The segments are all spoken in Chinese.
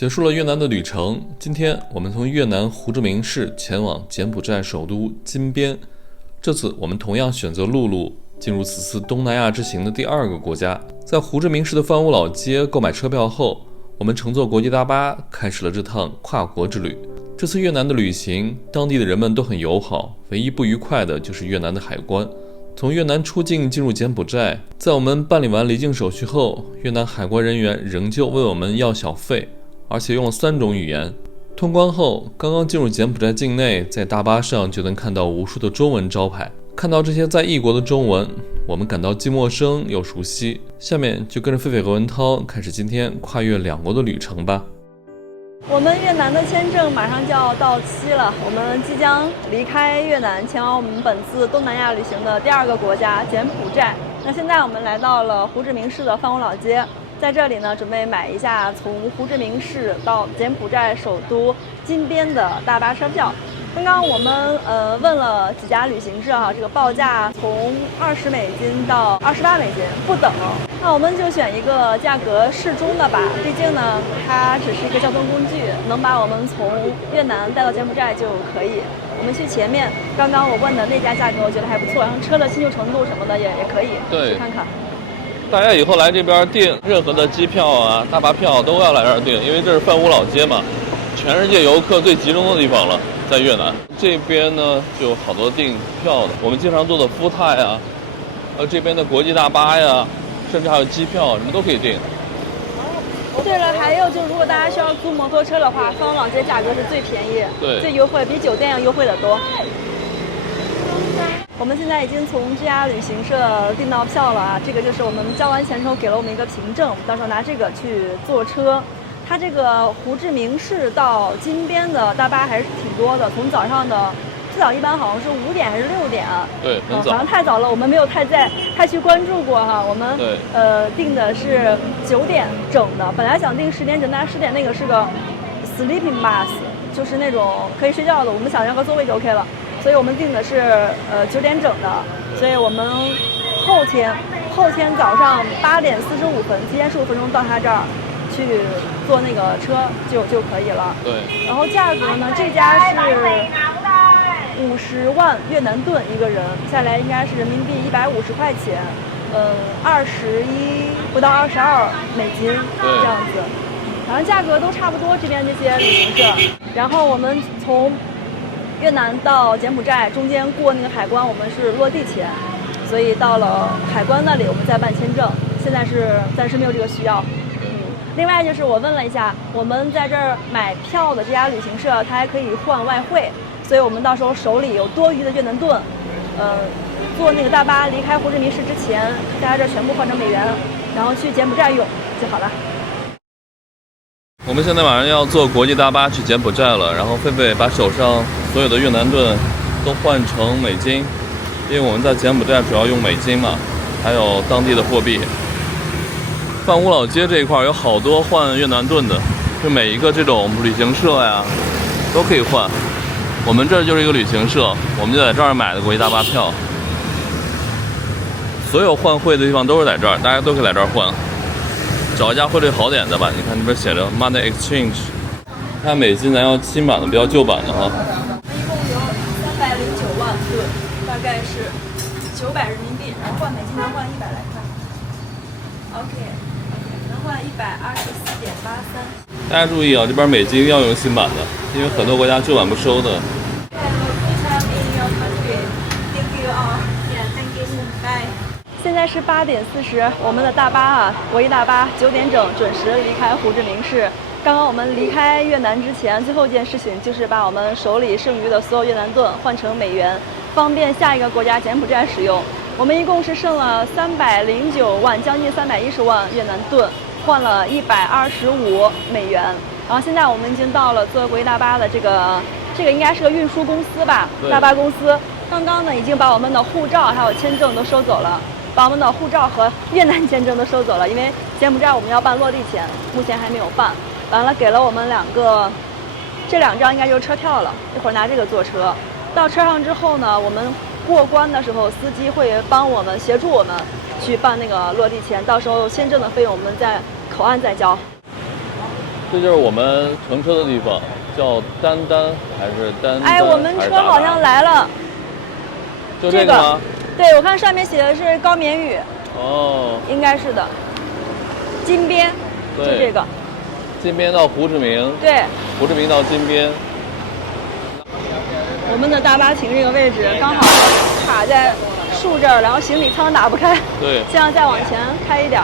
结束了越南的旅程，今天我们从越南胡志明市前往柬埔寨首都金边。这次我们同样选择陆路，进入此次东南亚之行的第二个国家。在胡志明市的范屋老街购买车票后，我们乘坐国际大巴开始了这趟跨国之旅。这次越南的旅行，当地的人们都很友好，唯一不愉快的就是越南的海关。从越南出境进入柬埔寨，在我们办理完离境手续后，越南海关人员仍旧问我们要小费，而且用了3种语言。通关后，刚刚进入柬埔寨境内，在大巴上就能看到无数的中文招牌。看到这些在异国的中文，我们感到既陌生又熟悉。下面就跟着狒狒和文涛开始今天跨越2国的旅程吧。我们越南的签证马上就要到期了，我们即将离开越南，前往我们本次东南亚旅行的第2个国家柬埔寨。那现在我们来到了胡志明市的范屋老街，在这里呢，准备买一下从胡志明市到柬埔寨首都金边的大巴车票。刚刚我们问了几家旅行社哈，这个报价从20美金到28美金不等。那我们就选一个价格适中的吧，毕竟呢，它只是一个交通工具，能把我们从越南带到柬埔寨就可以。我们去前面刚刚我问的那家价格，我觉得还不错，然后车的新旧程度什么的也可以去看看。大家以后来这边订任何的机票啊、大巴票都要来这儿订，因为这是范屋老街嘛，全世界游客最集中的地方了，在越南这边呢就有好多订票的，我们经常坐的夫泰啊，这边的国际大巴呀，甚至还有机票，什么都可以订。对了，还有就是如果大家需要租摩托车的话，范屋老街价格是最便宜，对，最优惠，比酒店要优惠得多。我们现在已经从这家旅行社订到票了啊，这个就是我们交完钱之后给了我们一个凭证，我们到时候拿这个去坐车。它这个胡志明市到金边的大巴还是挺多的，从早上的最早一般好像是5点还是6点啊？对，很早，好像太早了，我们没有太去关注过哈。我们订的是9点整的，本来想订10点整，但是10点那个是个 sleeping bus， 就是那种可以睡觉的，我们想要个座位就 OK 了。所以我们订的是9点整的，所以我们后天早上8点45分，提前15分钟到他这儿去坐那个车就可以了。对。然后价格呢，这家是50万越南盾一个人，下来应该是人民币150块钱，21不到22美金这样子。反正价格都差不多，这边这些旅行社。然后我们从越南到柬埔寨中间过那个海关，我们是落地前，所以到了海关那里我们再办签证。现在是暂时没有这个需要。另外就是我问了一下，我们在这儿买票的这家旅行社，它还可以换外汇，所以我们到时候手里有多余的越南盾，坐那个大巴离开胡志明市之前，在这全部换成美元，然后去柬埔寨用就好了。我们现在马上要坐国际大巴去柬埔寨了，然后狒狒把手上所有的越南盾都换成美金，因为我们在柬埔寨主要用美金嘛，还有当地的货币。范屋老街这一块有好多换越南盾的，就每一个这种旅行社呀都可以换。我们这就是一个旅行社，我们就在这儿买的国际大巴票。所有换汇的地方都是在这儿，大家都可以来这儿换。找一家汇率好点的吧，你看这边写着 Money Exchange， 看美金咱要新版的，不要旧版的哈。一共有309万盾，大概是900人民币，然后换美金能换100来块。OK， 能换124.83。大家注意啊，这边美金要用新版的，因为很多国家旧版不收的。现在是8点40，我们的大巴啊，国际大巴9点整准时离开胡志明市。刚刚我们离开越南之前，最后一件事情就是把我们手里剩余的所有越南盾换成美元，方便下一个国家柬埔寨使用。我们一共是剩了309万，将近310万越南盾，换了125美元。然后现在我们已经到了坐国际大巴的这个应该是个运输公司吧，大巴公司。刚刚呢已经把我们的护照还有签证都收走了。把我们的护照和越南签证都收走了，因为柬埔寨我们要办落地签，目前还没有办。完了，给了我们这2张应该就是车票了，一会儿拿这个坐车。到车上之后呢，我们过关的时候，司机会协助我们去办那个落地签，到时候签证的费用我们在口岸再交。这就是我们乘车的地方，叫丹丹还是丹丹？哎，我们车好像来了。就这个吗？对，我看上面写的是高棉语。哦，应该是的。金边，就这个。金边到胡志明。对。胡志明到金边。我们的大巴停这个位置刚好卡在树这儿，然后行李舱打不开。对。这样再往前开一点。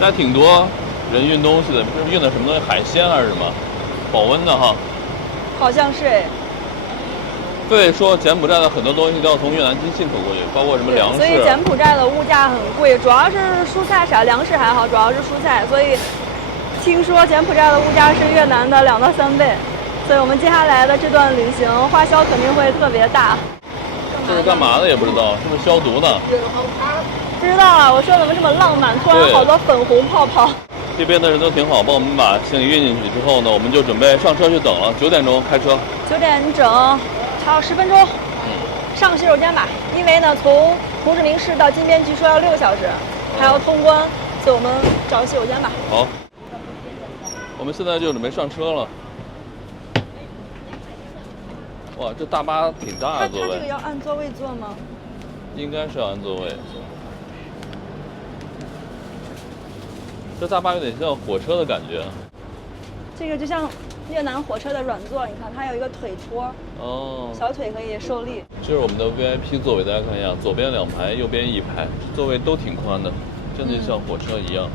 那挺多人运东西的，不是运的什么东西，海鲜还是什么？保温的哈。好像是哎。对，说柬埔寨的很多东西都要从越南进口过去，包括什么粮食。所以柬埔寨的物价很贵，主要是蔬菜啥，粮食还好，主要是蔬菜。所以听说柬埔寨的物价是越南的2到3倍，所以我们接下来的这段旅行花销肯定会特别大。这是干嘛的也不知道，是不是消毒呢？不知道啊，我说怎么这么浪漫，突然好多粉红泡泡。这边的人都挺好，帮我们把行李运进去之后呢，我们就准备上车去等了。9点钟开车。9点整。还有10分钟，上个洗手间吧。因为呢，从胡志明市到金边据说要6个小时，还要通关，所以我们找个洗手间吧。好，我们现在就准备上车了。哇，这大巴挺大的座位。它这个要按座位坐吗？应该是要按座位。这大巴有点像火车的感觉。这个就像越南火车的软座，你看它有一个腿托，小腿可以受力。这是我们的 VIP 座位，大家看一下，左边2排，右边1排，座位都挺宽的，真的像火车一样。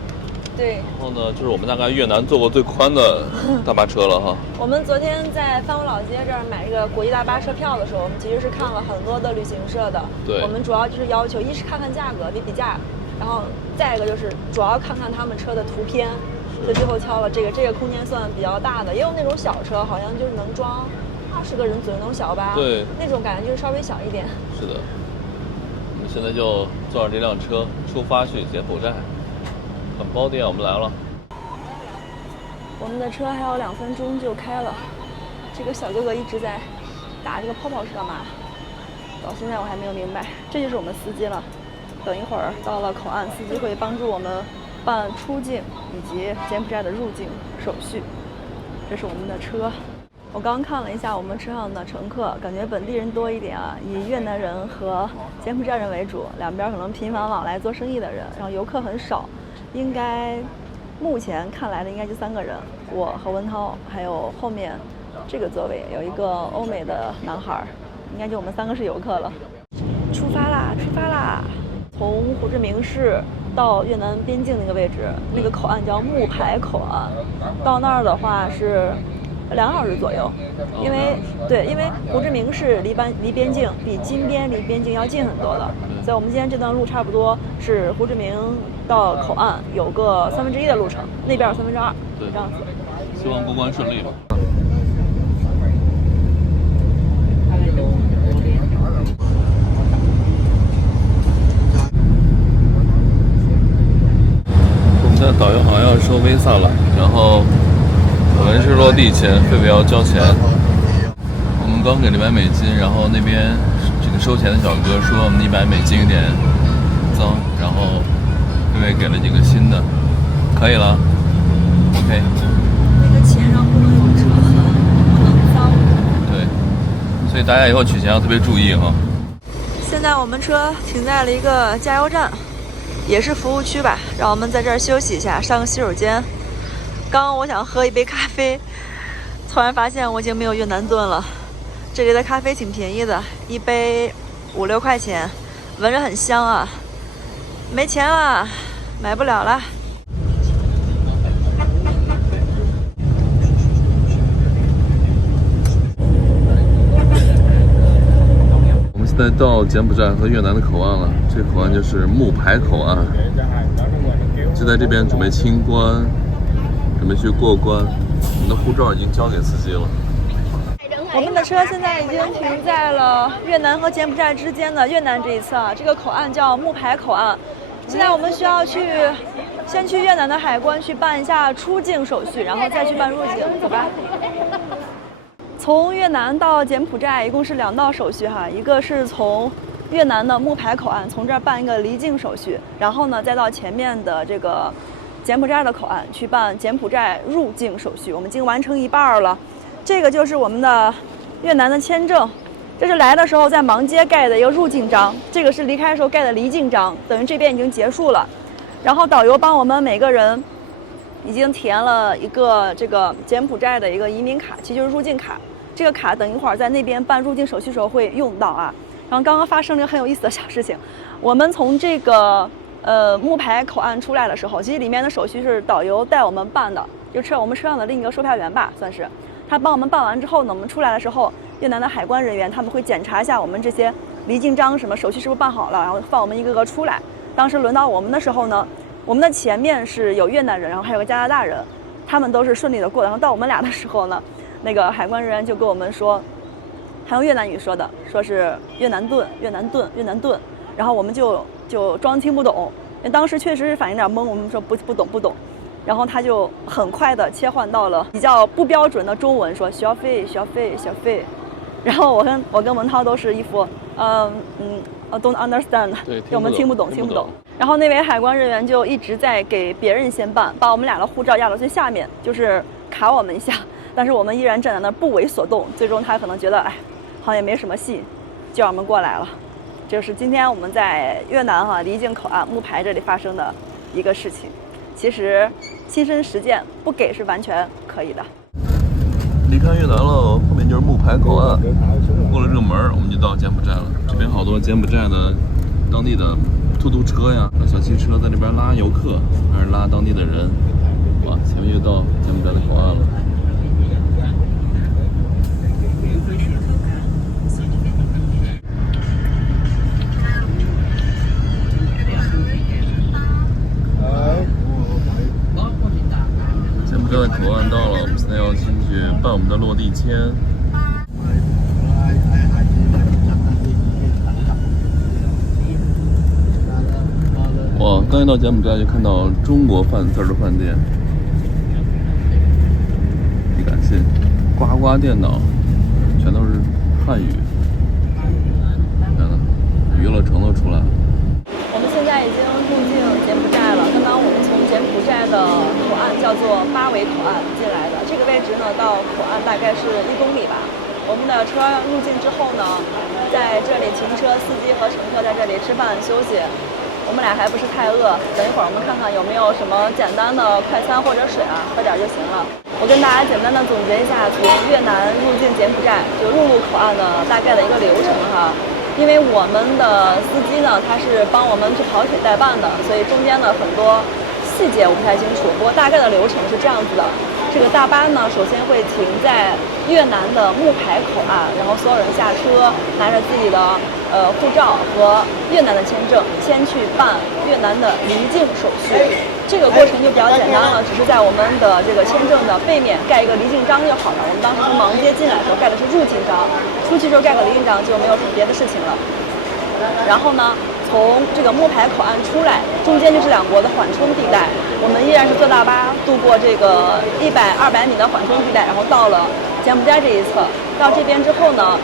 对。然后呢，就是我们大概越南坐过最宽的大巴车了哈。我们昨天在范武老街这儿买这个国际大巴车票的时候，我们其实是看了很多的旅行社的。对。我们主要就是要求，一是看看价格，比价，然后再一个就是主要看看他们车的图片。所以最后挑了这个空间算比较大的，也有那种小车，好像就是能装20个人左右那种小巴，对，那种感觉就是稍微小一点。是的，我们现在就坐上这辆车出发去柬埔寨，很包店，我们来了。我们的车还有2分钟就开了，这个小哥哥一直在打这个泡泡是干嘛？到现在我还没有明白，这就是我们司机了。等一会儿到了口岸，司机会帮助我们办出境以及柬埔寨的入境手续。这是我们的车。我刚看了一下我们车上的乘客，感觉本地人多一点啊，以越南人和柬埔寨人为主，两边可能频繁往来做生意的人，然后游客很少。应该目前看来的应该就3个人，我和文涛，还有后面这个座位有一个欧美的男孩，应该就我们3个是游客了。出发啦，出发啦！从胡志明市到越南边境那个位置，那个口岸叫木排口岸，到那儿的话是2小时左右。因为胡志明市离边境比金边离边境要近很多的，所以我们今天这段路差不多是胡志明到口岸有个1/3的路程，那边有2/3，对，这样子。希望过关顺利吧。导游好像要收 Visa 了，然后我们是落地前，非得要交钱。我们刚给了100美金，然后那边这个收钱的小哥说我们100美金有点脏，然后非给了几个新的，可以了 ，OK。那个钱上不能有折痕，不能脏。对，所以大家以后取钱要特别注意哈。现在我们车停在了一个加油站。也是服务区吧，让我们在这儿休息一下，上个洗手间。刚刚我想喝一杯咖啡，突然发现我已经没有越南盾了。这里的咖啡挺便宜的，一杯5、6块钱，闻着很香啊。没钱了，买不了了。现在到柬埔寨和越南的口岸了，这个口岸就是木排口岸，就在这边准备清关，准备去过关。我们的护照已经交给司机了。我们的车现在已经停在了越南和柬埔寨之间的越南这一侧，这个口岸叫木排口岸。现在我们需要先去越南的海关去办一下出境手续，然后再去办入境，走吧。从越南到柬埔寨一共是2道手续哈，一个是从越南的木排口岸，从这儿办一个离境手续，然后呢再到前面的这个柬埔寨的口岸去办柬埔寨入境手续，我们已经完成一半了。这个就是我们的越南的签证，这是来的时候在盲街盖的一个入境章，这个是离开的时候盖的离境章，等于这边已经结束了。然后导游帮我们每个人已经填了一个这个柬埔寨的一个移民卡，其实就是入境卡。这个卡等一会儿在那边办入境手续的时候会用到啊。然后刚刚发生了一个很有意思的小事情，我们从这个木牌口岸出来的时候，其实里面的手续是导游带我们办的，就我们车上的另一个售票员吧，算是他帮我们办完之后呢，我们出来的时候，越南的海关人员他们会检查一下我们这些离境章什么手续是不是办好了，然后放我们一个个出来。当时轮到我们的时候呢，我们的前面是有越南人，然后还有个加拿大人，他们都是顺利的过的。然后到我们俩的时候呢，那个海关人员就跟我们说，他用越南语说的，说是越南盾，越南盾，越南盾。然后我们就装听不懂，因为当时确实是反应有点懵，我们说不懂。然后他就很快的切换到了比较不标准的中文，说消费。然后我跟文涛都是一副don't understand， 对，我们听不懂。然后那位海关人员就一直在给别人先办，把我们俩的护照压到最下面，就是卡我们一下。但是我们依然站在那儿不为所动。最终他可能觉得，好像也没什么戏，就让我们过来了。这是今天我们在越南离境口岸木牌这里发生的一个事情。其实亲身实践不给是完全可以的。离开越南了，后面就是木牌口岸，过了这个门我们就到柬埔寨了。这边好多柬埔寨的当地的突突车呀、小汽车在这边拉游客，还是拉当地的人。哇，前面就到柬埔寨的口岸了。柬埔寨的口岸到了，我们现在要进去办我们的落地签。哇，刚一到柬埔寨就看到中国饭字的饭店，不敢信，呱呱电脑，全都是汉语。看了，娱乐城都出来了。我们现在已经入境柬埔寨了。刚刚我们从柬埔寨的口岸叫做巴维口岸进来的，这个位置呢到口岸大概是1公里吧。我们的车入境之后呢，在这里停车，司机和乘客在这里吃饭休息。我们俩还不是太饿，等一会儿我们看看有没有什么简单的快餐或者水啊，喝点就行了。我跟大家简单的总结一下从越南入境柬埔寨就陆路口岸的大概的一个流程哈。因为我们的司机呢，他是帮我们去跑腿代办的，所以中间的很多细节我不太清楚。不过大概的流程是这样子的：这个大巴呢，首先会停在越南的木牌口岸，然后所有人下车，拿着自己的护照和越南的签证，先去办越南的离境手续。这个过程就比较简单了，只是在我们的这个签证的背面盖一个离境章就好了。我们当时从盲街进来的时候盖的是入境章，出去时候盖个离境章就没有什么别的事情了。然后呢，从这个木牌口岸出来，中间就是两国的缓冲地带，我们依然是坐大巴渡过这个100、200米的缓冲地带，然后到了柬埔寨这一侧。到这边之后呢，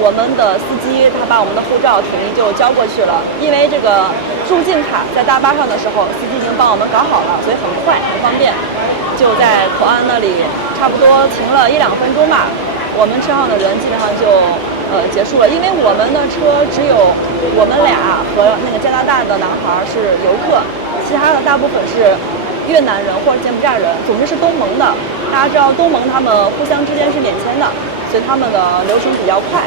我们的司机他把我们的护照统一就交过去了。因为这个入境卡在大巴上的时候，司机已经帮我们搞好了，所以很快很方便。就在口岸那里差不多停了1、2分钟吧，我们车上的人基本上就结束了。因为我们的车只有我们俩和那个加拿大的男孩是游客，其他的大部分是越南人或者柬埔寨人，总之是东盟的。大家知道东盟他们互相之间是免签的，所以他们的流程比较快。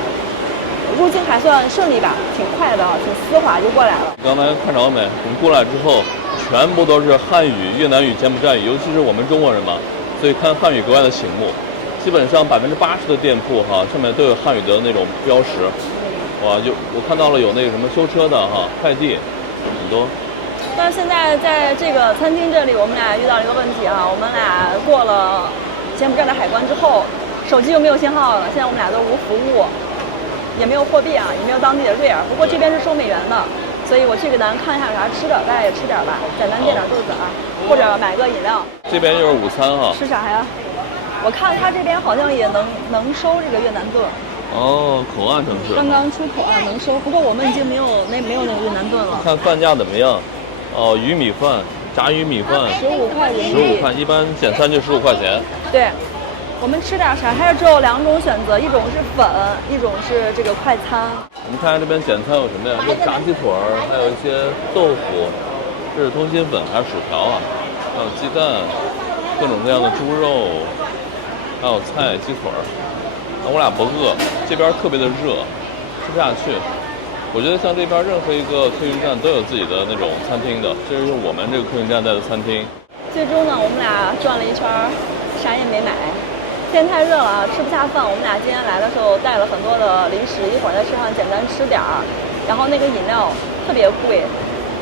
入境还算顺利吧，挺快的，挺丝滑就过来了。刚才看着没？我们过来之后，全部都是汉语、越南语、柬埔寨语，尤其是我们中国人嘛，所以看汉语格外的醒目。基本上80%的店铺上面都有汉语的那种标识。哇，就我看到了有那个什么修车的快递，很多。但是现在在这个餐厅这里，我们俩遇到了一个问题我们俩过了柬埔寨的海关之后，手机又没有信号了。现在我们俩都无服务，也没有货币也没有当地的瑞尔。不过这边是收美元的，所以我去给咱看一下有啥吃的，大家也吃点吧，简单垫点肚子或者买个饮料。这边就是午餐吃啥呀？我看他这边好像也能收这个越南盾。口岸城市。刚刚出口岸能收，不过我们已经没有那个越南盾了。看饭价怎么样？玉米饭炸鱼米饭15块人民币，15块，一般简餐就15块钱。对，我们吃点啥？它只有2种选择，一种是粉，一种是这个快餐。我们看看这边简餐有什么呀？有炸鸡腿儿，还有一些豆腐，这是通心粉还是薯条啊？还有鸡蛋，各种各样的猪肉，还有菜、鸡腿儿。那我俩不饿，这边特别的热，吃不下去。我觉得像这边任何一个客运站都有自己的那种餐厅的，这是我们这个客运站带的餐厅。最终呢，我们俩转了一圈，啥也没买。天太热了，吃不下饭。我们俩今天来的时候带了很多的零食，一会儿在车上简单吃点儿。然后那个饮料特别贵，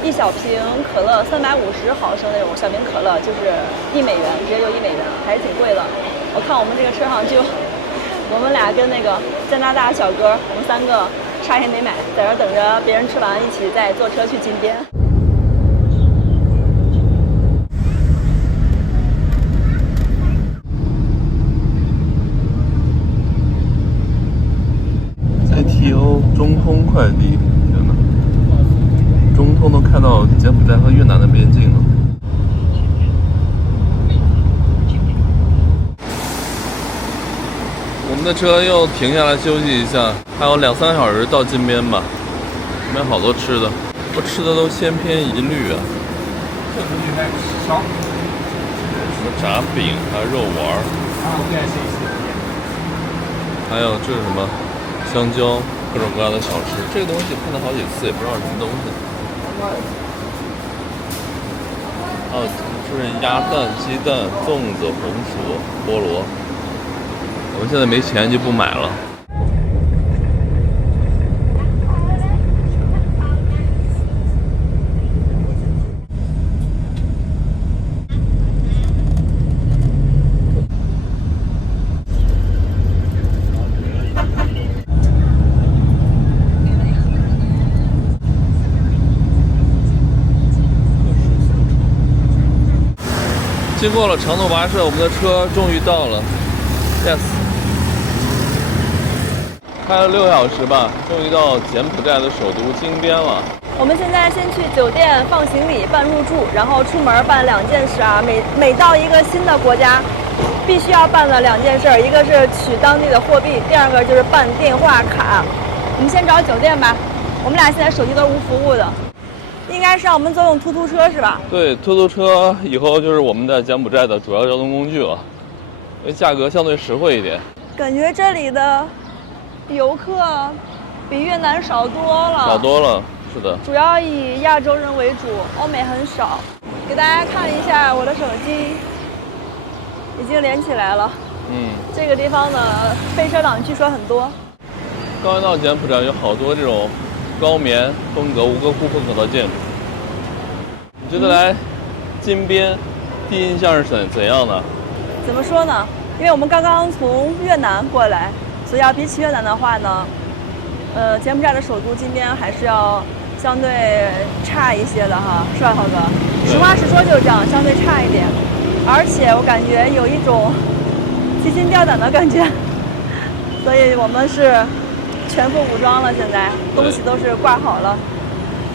一小瓶可乐350毫升那种小瓶可乐，就是1美元，直接就1美元，还是挺贵的。我看我们这个车上就我们俩跟那个加拿大小哥，我们3个啥也没买，在这等着别人吃完，一起再坐车去金边。CTO 中通快递，天哪！中通都开到柬埔寨和越南的边境了。我们的车又停下来休息一下，还有2-3小时到金边吧。这边好多吃的，我吃的都千篇一律啊。什么炸饼，还有肉丸，还有这是什么香蕉，各种各样的小吃。这个东西看了好几次，也不知道是什么东西。还有这是鸭蛋、鸡蛋、粽子、红薯、菠萝。我们现在没钱就不买了。经过了长途跋涉，我们的车终于到了。Yes。开了6小时吧，终于到柬埔寨的首都金边了。我们现在先去酒店放行李、办入住，然后出门办2件事啊。每到一个新的国家，必须要办的2件事，一个是取当地的货币，第2个就是办电话卡。我们先找酒店吧，我们俩现在手机都是无服务的，应该是让我们坐用突突车是吧？对，突突车以后就是我们在柬埔寨的主要交通工具了，因为价格相对实惠一点。感觉这里的游客比越南少多了，少多了，是的。主要以亚洲人为主，欧美很少。给大家看一下我的手机，已经连起来了。这个地方的飞车党据说很多。刚一到柬埔寨有好多这种高棉风格、吴哥窟风格的建筑。你觉得来金边第一印象是怎样的？怎么说呢？因为我们刚刚从越南过来，所以要比起越南的话呢，柬埔寨的首都金边还是要相对差一些的哈，是吧，浩哥？实话实说就是这样，相对差一点。而且我感觉有一种提心吊胆的感觉，所以我们是全副武装了，现在东西都是挂好了。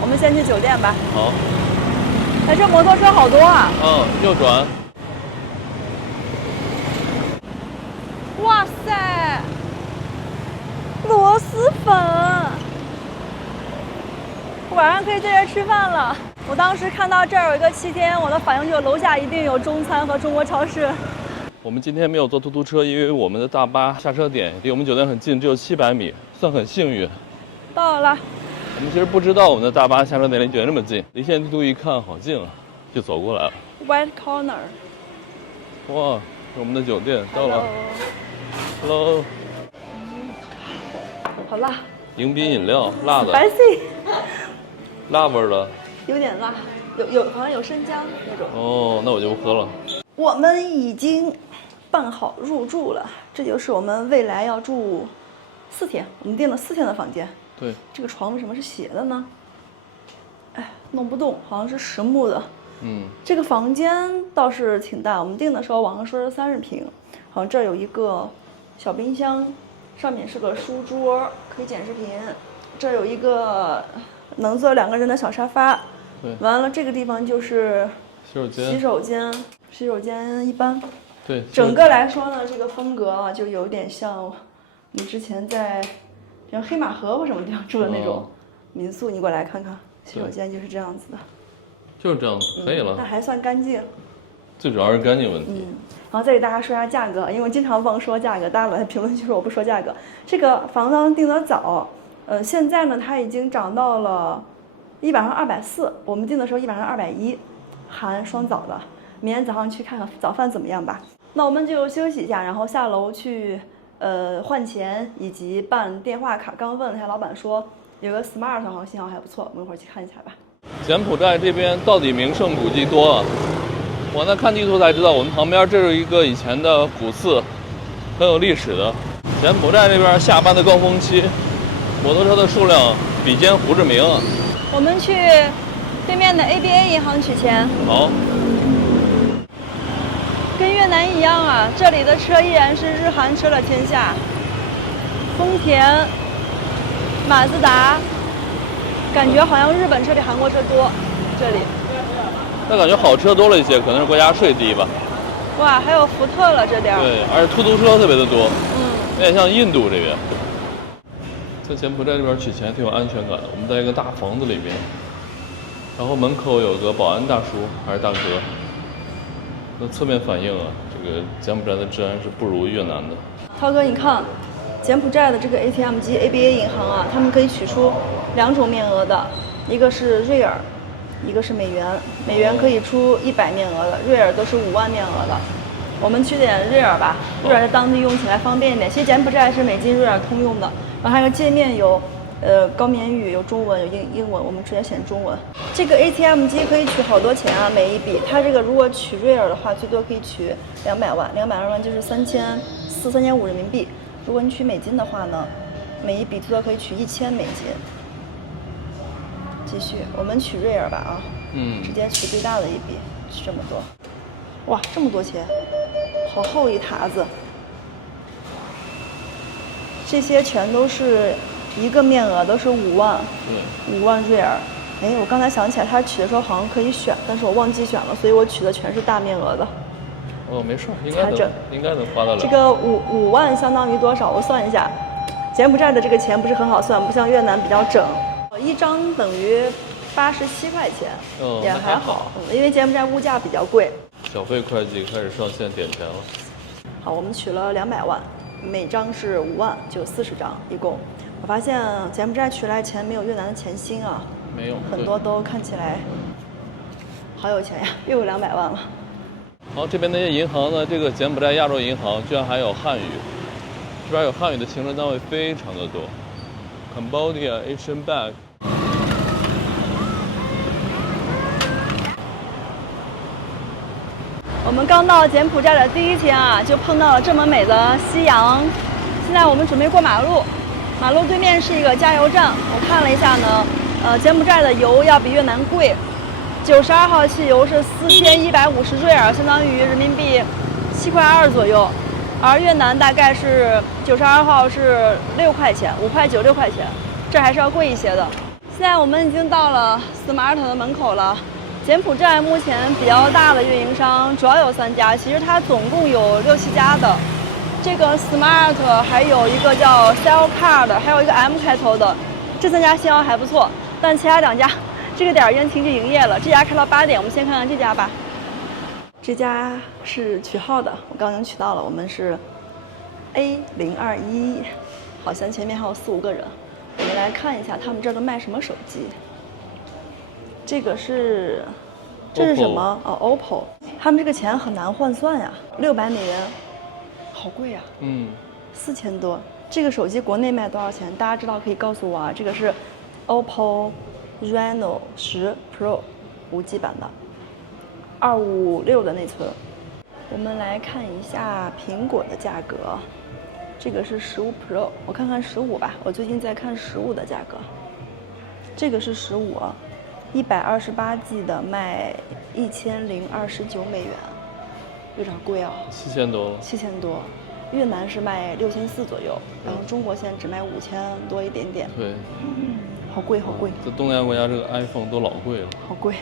我们先去酒店吧。好。哎，这摩托车好多啊！右转。哇塞，螺蛳粉！晚上可以在这吃饭了。我当时看到这儿有一个7天，我的反应就是楼下一定有中餐和中国超市。我们今天没有坐突突车，因为我们的大巴下车点离我们酒店很近，只有700米，算很幸运。到了。我们其实不知道我们的大巴下车点离酒店这么近，离线地图一看，好近啊，就走过来了。White Corner。哇，是我们的酒店到了。Hello。好辣。迎宾饮料，辣的。Spicy。辣味的。有点辣，好像有生姜那种。哦，那我就不喝了。我们已经办好入住了，这就是我们未来要住4天，我们订了4天的房间。对，这个床为什么是斜的呢？哎，弄不动，好像是实木的。这个房间倒是挺大，我们订的时候网上说是30平，好像这儿有一个小冰箱，上面是个书桌，可以剪视频。这儿有一个能坐2个人的小沙发。对，完了这个地方就是洗手间一般。对，整个来说呢，这个风格啊，就有点像你之前在像黑马河或什么地方住的那种民宿，你过来看看，洗手间就是这样子的。就是这样，可以了。但还算干净。最主要是干净问题。然后再给大家说一下价格，因为我经常忘说价格，大家老在评论区说我不说价格。这个房子订得早，现在呢它已经涨到了一晚上240，我们订的时候一晚上210，含双早的。明天早上去看看早饭怎么样吧。那我们就休息一下，然后下楼去换钱以及办电话卡。刚问了一下老板说有个 Smart 好像信号还不错，我们一会儿去看一下吧。柬埔寨这边到底名胜古迹多啊？我在看地图才知道，我们旁边这是一个以前的古寺，很有历史的。柬埔寨这边下班的高峰期，摩托车的数量比肩胡志明啊。我们去对面的 ABA 银行取钱。好。跟越南一样啊，这里的车依然是日韩车的天下，丰田、马自达，感觉好像日本车比韩国车多。这里，那感觉好车多了一些，可能是国家税低吧。哇，还有福特了这点。对，而且出租车特别的多。有点像印度这边。在柬埔寨这边取钱挺有安全感的。我们在一个大房子里面，然后门口有个保安大叔还是大哥。那侧面反映啊，这个柬埔寨的治安是不如越南的。涛哥，你看，柬埔寨的这个 ATM 机 ABA 银行啊，他们可以取出2种面额的，一个是瑞尔，一个是美元。美元可以出100面额的，瑞尔都是5万面额的。我们取点瑞尔吧，瑞尔在当地用起来方便一点。其实柬埔寨是美金瑞尔通用的，然后还有界面有。高棉语有中文有英文，我们直接选中文。这个 ATM 机可以取好多钱啊，每一笔。它这个如果取瑞尔的话，最多可以取200万，200万就是3400、3500人民币。如果你取美金的话呢，每一笔最多可以取1000美金。继续，我们取瑞尔吧啊，直接取最大的一笔，取这么多。哇，这么多钱，好厚一沓子。这些全都是。一个面额都是5万，5万瑞尔。哎，我刚才想起来，他取的时候好像可以选，但是我忘记选了，所以我取的全是大面额的。哦，没事，应该能花得了。这个5万相当于多少？我算一下，柬埔寨的这个钱不是很好算，不像越南比较整，一张等于87块钱，也还好，因为柬埔寨物价比较贵。小费会计开始上线点钱了。好，我们取了200万，每张是5万，就40张，一共。我发现柬埔寨取来钱没有越南的钱新啊，没有，很多都看起来好有钱呀，又有200万了。好，这边那些银行呢，这个柬埔寨亚洲银行居然还有汉语，这边有汉语的行政单位非常的多 ，Cambodia Asian Bank。我们刚到柬埔寨的第一天啊，就碰到了这么美的夕阳。现在我们准备过马路。马路对面是一个加油站，我看了一下呢，柬埔寨的油要比越南贵，92号汽油是4150瑞尔，相当于人民币7.2块左右，而越南大概是92号是6块钱，5块9、6块钱，这还是要贵一些的。现在我们已经到了 Smart 的门口了。柬埔寨目前比较大的运营商主要有3家，其实它总共有6、7家的。这个 Smart 还有一个叫 Cell Card， 还有一个 M 开头的，这3家信号还不错，但其他2家这个点已经停止营业了。这家开到8点，我们先看看这家吧。这家是取号的，我刚刚取到了，我们是 A021，好像前面还有4、5个人。我们来看一下他们这儿都卖什么手机。这个是，这是什么？哦 ，OPPO。他们这个钱很难换算呀，600美元。好贵啊，4000多。这个手机国内卖多少钱？大家知道可以告诉我啊。这个是 OPPO Reno 10 Pro 5G 版的，256的内存。我们来看一下苹果的价格，这个是15 Pro， 我看看15吧。我最近在看15的价格，这个是15，128G 的卖1029美元。有点贵啊，7000多，7000多。越南是卖6400左右，然后中国现在只卖5000多一点点。对，好贵，好贵。在东南亚国家，这个 iPhone 都老贵了。好贵。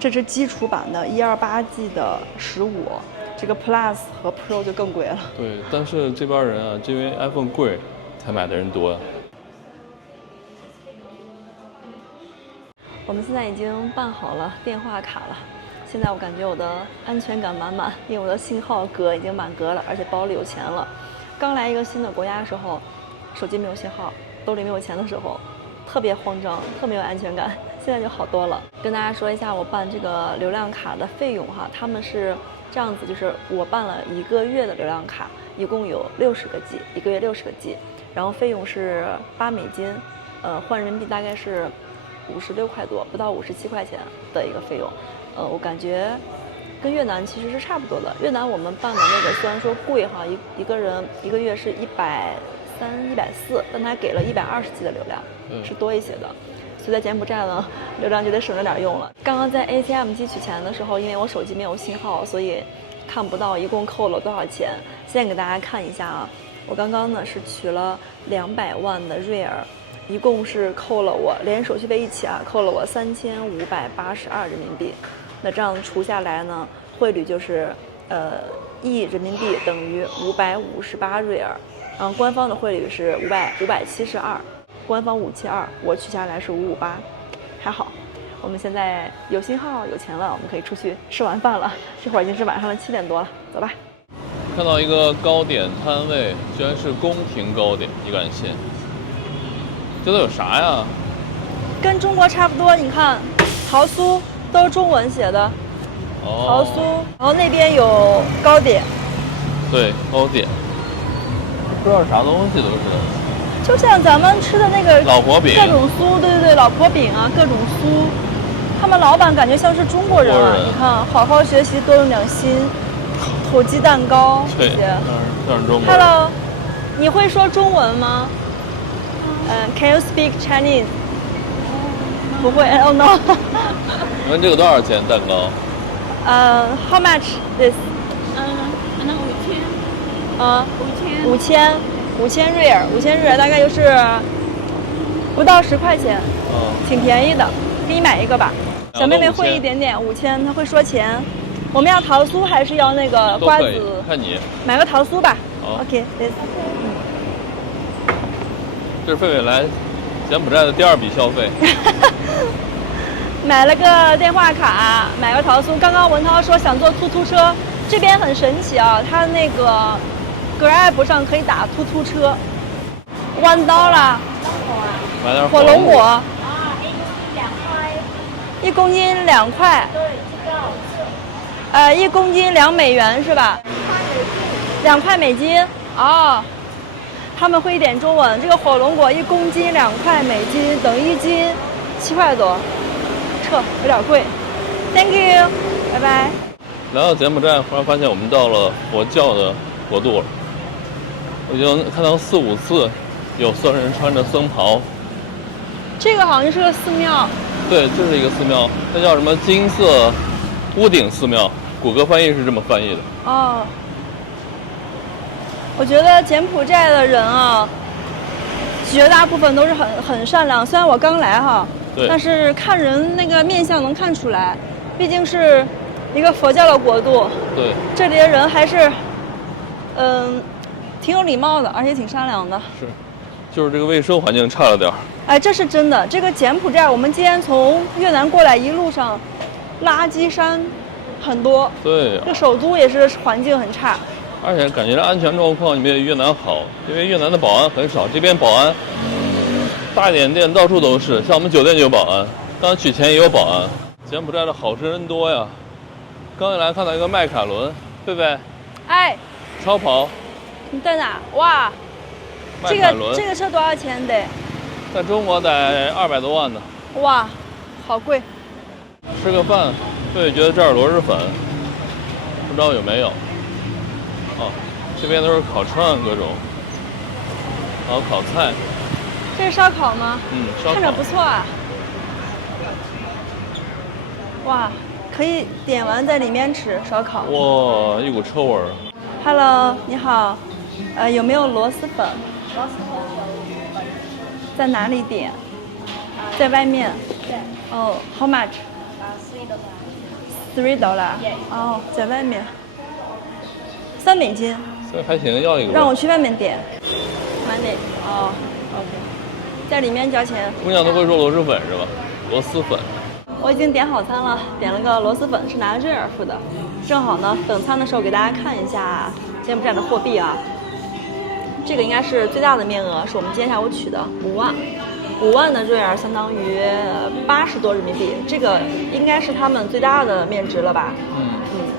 这是基础版的128G 的15，这个 Plus 和 Pro 就更贵了。对，但是这边人啊，因为 iPhone 贵，才买的人多呀。我们现在已经办好了电话卡了，现在我感觉我的安全感满满，因为我的信号格已经满格了，而且包里有钱了。刚来一个新的国家的时候，手机没有信号，兜里没有钱的时候，特别慌张，特没有安全感。现在就好多了。跟大家说一下我办这个流量卡的费用哈，他们是这样子，就是我办了1个月的流量卡，一共有60个 G， 1个月60个 G， 然后费用是8美金，换人民币大概是56块多，不到57块钱的一个费用。我感觉跟越南其实是差不多的。越南我们办的那个虽然说贵哈，一个人1个月是130、140，但他给了120G 的流量，是多一些的。所以在柬埔寨呢，流量就得省着点用了。刚刚在 ATM 机取钱的时候，因为我手机没有信号，所以看不到一共扣了多少钱。现在给大家看一下啊，我刚刚呢是取了200万的瑞尔，一共是扣了我连手续费一起啊，扣了我3582人民币。那这样除下来呢，汇率就是1人民币等于558瑞尔，然后官方的汇率是572。官方572，我取下来是558，还好。我们现在有信号有钱了，我们可以出去吃完饭了。这会儿已经是晚上的7点多了，走吧。看到一个糕点摊位，居然是宫廷糕点，你敢信？这都有啥呀？跟中国差不多，你看，桃酥都是中文写的，桃酥，然后那边有糕点，对，糕点，不知道是啥东西都是。就像咱们吃的那个老婆饼，各种酥，对，老婆饼啊，各种酥。他们老板感觉像是中国人啊，你看，好好学习，多用点心。土鸡蛋糕这些，像是中国人。Hello， 你会说中文吗？Can you speak Chinese？ 不会 ，Oh no。你问这个多少钱蛋糕？How much this？ 5000瑞尔，5000瑞尔大概就是不到10块钱，挺便宜的，给你买一个吧。小妹妹会一点点，5000，她会说钱。我们要桃酥还是要那个瓜子？看你。买个桃酥吧。OK， this。这是狒狒来柬埔寨的第2笔消费。买了个电话卡，买个桃酥。刚刚文涛说想坐突突车，这边很神奇啊，它那个Grab 上可以打突突车，$1。买点火龙果。啊，1公斤2块。对，这个好吃。1公斤2美元是吧？2块美金。哦，他们会一点中文。这个火龙果1公斤2块美金，等于1斤7块多，撤，有点贵。Thank you， 拜拜。来到柬埔寨，忽然发现我们到了佛教的国度了。我已经看到4、5次有僧人穿着僧袍。这个好像是个寺庙。对，这是一个寺庙，它叫什么金色屋顶寺庙，谷歌翻译是这么翻译的。哦，我觉得柬埔寨的人啊，绝大部分都是很善良。虽然我刚来哈，对，但是看人那个面相能看出来，毕竟是一个佛教的国度。对，这里的人还是，挺有礼貌的，而且挺善良的。是，就是这个卫生环境差了点儿。哎，这是真的。这个柬埔寨，我们今天从越南过来，一路上垃圾山很多。对呀。这首都也是环境很差。而且感觉这安全状况也比越南好，因为越南的保安很少，这边保安大一点店到处都是，像我们酒店就有保安，刚取钱也有保安。柬埔寨的好吃真多呀！刚一来看到一个迈凯伦，狒狒，哎，超跑。你在哪？哇，迈凯伦这个车多少钱得？在中国得200多万呢。哇，好贵。吃个饭，狒狒觉得这儿有螺蛳粉，不知道有没有。哦，这边都是烤串各种，还有烤菜。这是烧烤吗？烧烤。看着不错啊。哇，可以点完在里面吃烧烤。哇，一股臭味儿。Hello， 你好，有没有螺蛳粉？螺蛳粉有。在哪里点？在外面。对。哦，How much？ 3 的话。$3。哦，在外面$3。这还行，要一个吧。让我去外面点。Money。哦 ，OK。在里面交钱。姑娘都会说螺蛳粉是吧？螺蛳粉。我已经点好餐了，点了个螺蛳粉，是拿瑞尔付的。正好呢，等餐的时候给大家看一下柬埔寨的货币啊。这个应该是最大的面额，是我们今天下午取的5万。5万的瑞尔相当于80多人民币，这个应该是他们最大的面值了吧？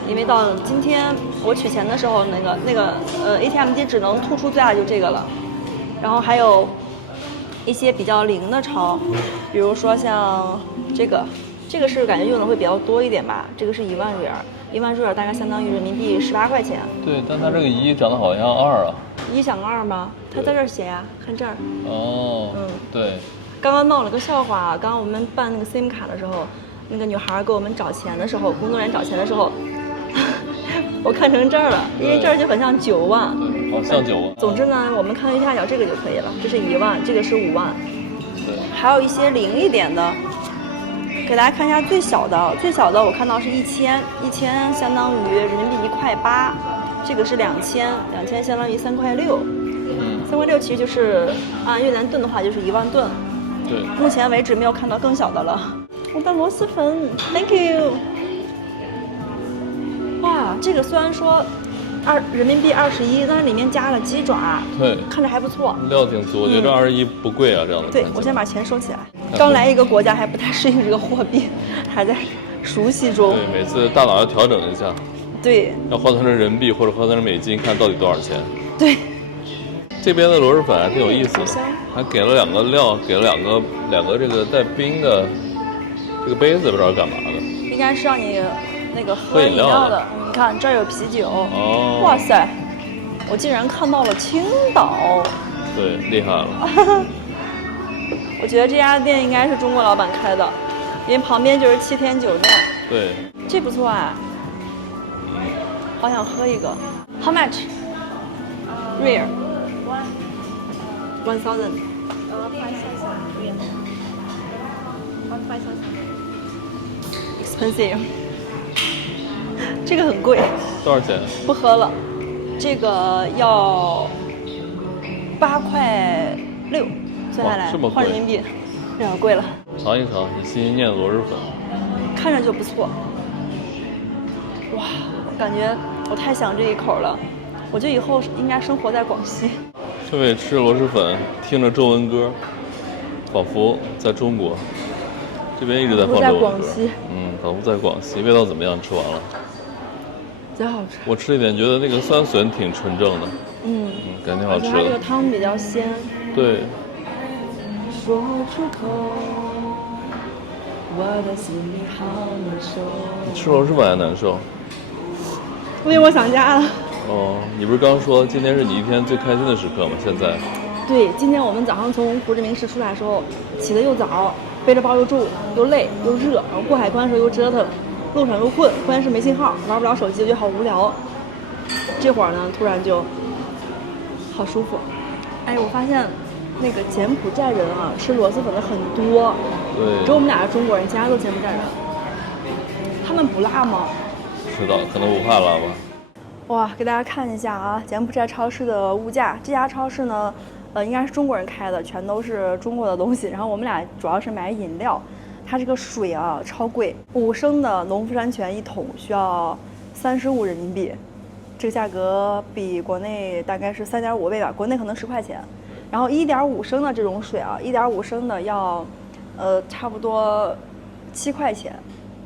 因为到今天我取钱的时候，那个ATM 机只能吐出最大的就这个了。然后还有一些比较零的钞，比如说像这个是感觉用的会比较多一点吧。这个是1万瑞尔，1万瑞尔大概相当于人民币18块钱。对，但它这个1长得好像2啊。1像2吗？它在这儿写呀，看这儿。哦。对。刚刚闹了个笑话，刚刚我们办那个 SIM 卡的时候，那个女孩给我们找钱的时候，工作人员找钱的时候，我看成这儿了，因为这儿就很像9万。对，好像9万。总之呢，我们看右下角这个就可以了，这是1万，这个是5万。对。还有一些零一点的。给大家看一下最小的，最小的我看到是1000相当于人民币1.8块，这个是2000相当于3.6块。3.6块其实就是按越南盾的话就是1万盾。对。目前为止没有看到更小的了。我的螺蛳粉 ，Thank you。哇，这个虽然说人民币21，但是里面加了鸡爪，对，看着还不错，料挺足，我觉得这21不贵啊，这样的。对，我先把钱收起来。刚来一个国家还不太适应这个货币，还在熟悉中。对，每次大脑要调整一下。对。要换算成人民币或者换算成美金，看到底多少钱。对。这边的螺蛳粉还挺有意思的，还给了2个料，给了两个这个带冰的这个杯子，不知道是干嘛的。应该是让你那个喝饮料的。你看这儿有啤酒。哦。哇塞，我竟然看到了青岛。对，厉害了。我觉得这家店应该是中国老板开的，因为旁边就是7天酒店。对。这不错啊。好想喝一个。How much? Real. 1000. 5,000. Expensive. 这个很贵。多少钱？不喝了，这个要8.6块，算下来换人民币，有点贵了。尝一尝，你心心念的螺蛳粉，看着就不错。哇，我感觉我太想这一口了，我觉得以后应该生活在广西。这位吃螺蛳粉，听着中文歌，仿佛在中国。这边一直在放中文歌。在广西。仿佛在广西。味道怎么样？吃完了？贼好吃。我吃一点，觉得那个酸笋挺纯正的。感觉挺好吃的。它这个汤比较鲜。对。说出口，我的心里好难受。你吃螺蛳粉还难受？因为我想家了。哦，你不是刚说今天是你一天最开心的时刻吗？现在。对，今天我们早上从胡志明市出来的时候，起得又早，背着包又重，又累又热，然后过海关的时候又折腾，路上又困，关键是没信号，玩不了手机，我觉得好无聊。这会儿呢，突然就好舒服。哎，我发现那个柬埔寨人啊，吃螺蛳粉的很多。对。只有我们俩是中国人，其他都柬埔寨人。他们不辣吗？不知道，可能不怕辣吧。哇，给大家看一下啊，柬埔寨超市的物价。这家超市呢，应该是中国人开的，全都是中国的东西。然后我们俩主要是买饮料，它这个水啊超贵，5升的农夫山泉1桶需要35人民币，这个价格比国内大概是3.5倍吧，国内可能10块钱。然后1.5升的这种水啊，1.5升的要差不多7块钱，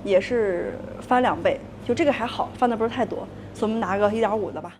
也是翻2倍。就这个还好，翻的不是太多，所以我们拿个1.5的吧。